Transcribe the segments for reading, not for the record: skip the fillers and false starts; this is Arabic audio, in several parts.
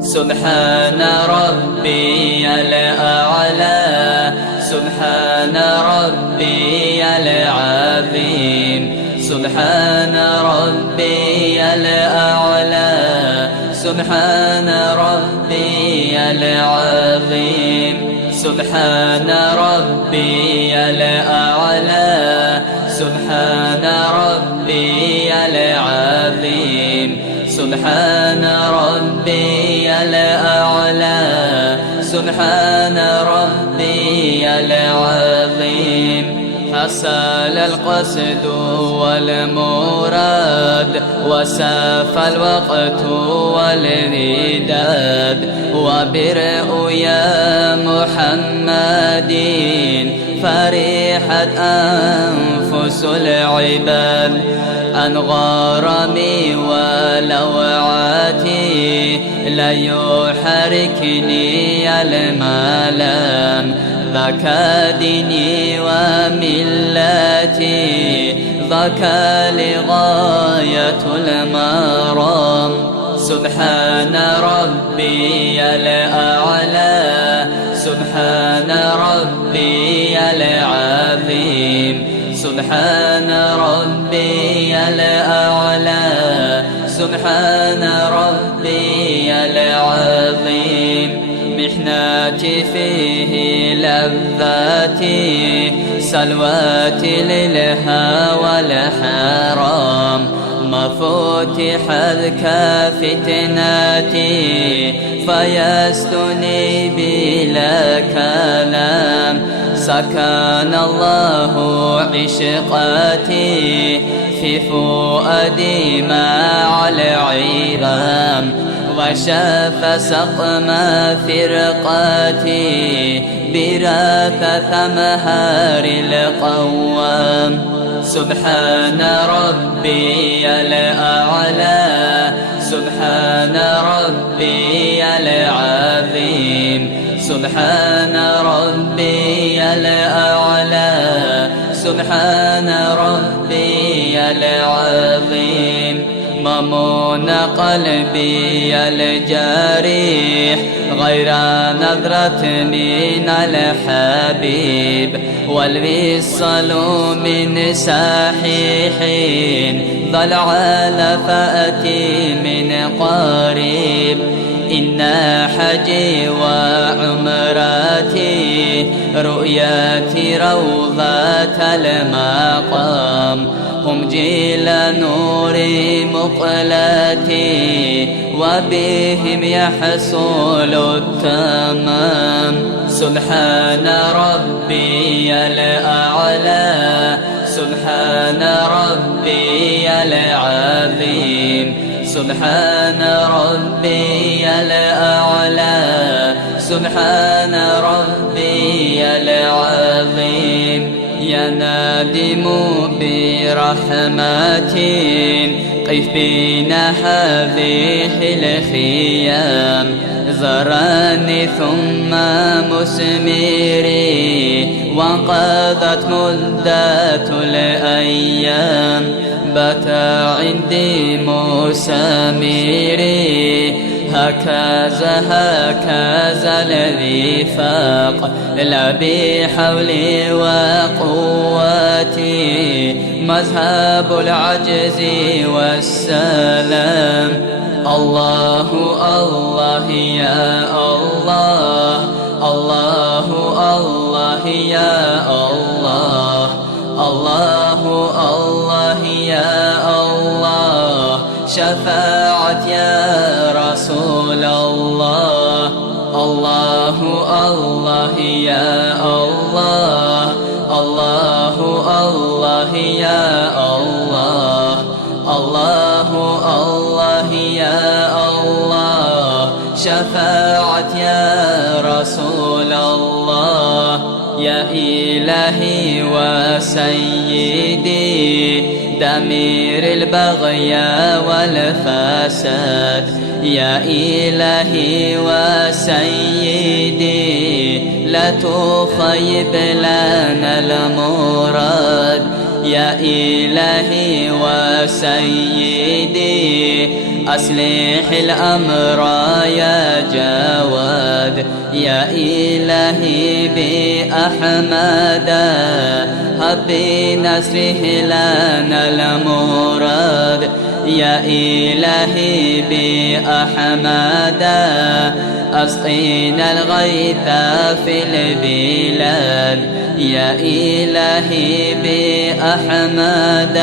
سبحان ربي الأعلى، سبحان ربي العظيم، سبحان ربي الأعلى، سبحان ربي العظيم، سبحان ربي الأعلى، سبحان ربي العظيم، سبحان ربي الأعلى، سبحان ربي العظيم. حصل القصد والمراد، وساف الوقت والوداد، وبرؤيا محمد فرحت أنفس العباد. عن غرامي ولوعاتي لا يحركني الملام، ذاك ديني وملتي، ذاك لغاية المرام. سبحان ربي الأعلى، سبحان ربي العظيم، سبحان ربي الأعلى، سبحان ربي العظيم. محناتي فيه لذاتي، سلواتي للهوى الحرام، ما فتح الكاف فتناتي فيستني بلا كلام. سكن الله عشقاتي في فؤادي مع العظام، وشاف سقم فرقاتي براثة مهار القوام. سبحان ربي الأعلى، سبحان ربي العظيم، سبحان ربي الأعلى، سبحان ربي العظيم. ممون قلبي الجريح غير نظرة من الحبيب، والوصال من سحيح ضلع فأتي من قريب. إن حجي وعمراتي رؤياتي روضة المقام، هم جيل نور مقلتي وبهم يحصل التمام. سبحان ربي الأعلى، سبحان ربي العظيم، سبحان ربي الأعلى، سبحان ربي العظيم. يا نادم برحمة قف بنا هذه الخيام، زراني ثم مسمري وانقضت مدة الأيام. بات عندي مسامري هكذا هكذا الذي فاق، لا بحولي وقوتي مذهب العجز والسلام. الله الله يا الله، الله الله يا الله، الله الله يا الله. شفاعة يا رسول الله، الله الله يا الله، الله الله يا الله، الله الله يا الله. شفاعة يا رسول الله. يا إلهي وسيدي دمير البغي والفساد، يا إلهي وسيدي لا تخيب لنا المراد. يا إلهي وسيدي أصلح الأمر يا جواد يا إلهي بأحمد هب بنصره لنا المراد يا إلهي بأحمد أسقينا الغيث في البلاد يا إلهي بأحمد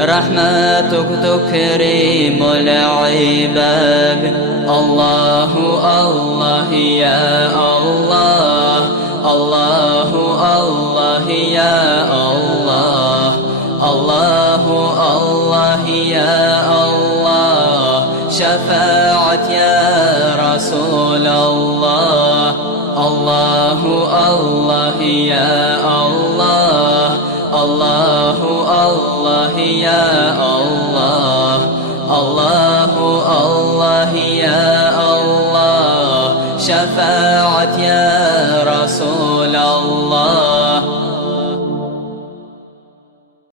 رحمتك تكرم العباد الله الله يا الله الله الله يا الله الله الله يا الله شفاعة يا رسول الله الله الله يا الله الله الله يا الله الله الله يا الله شفاعة يا رسول الله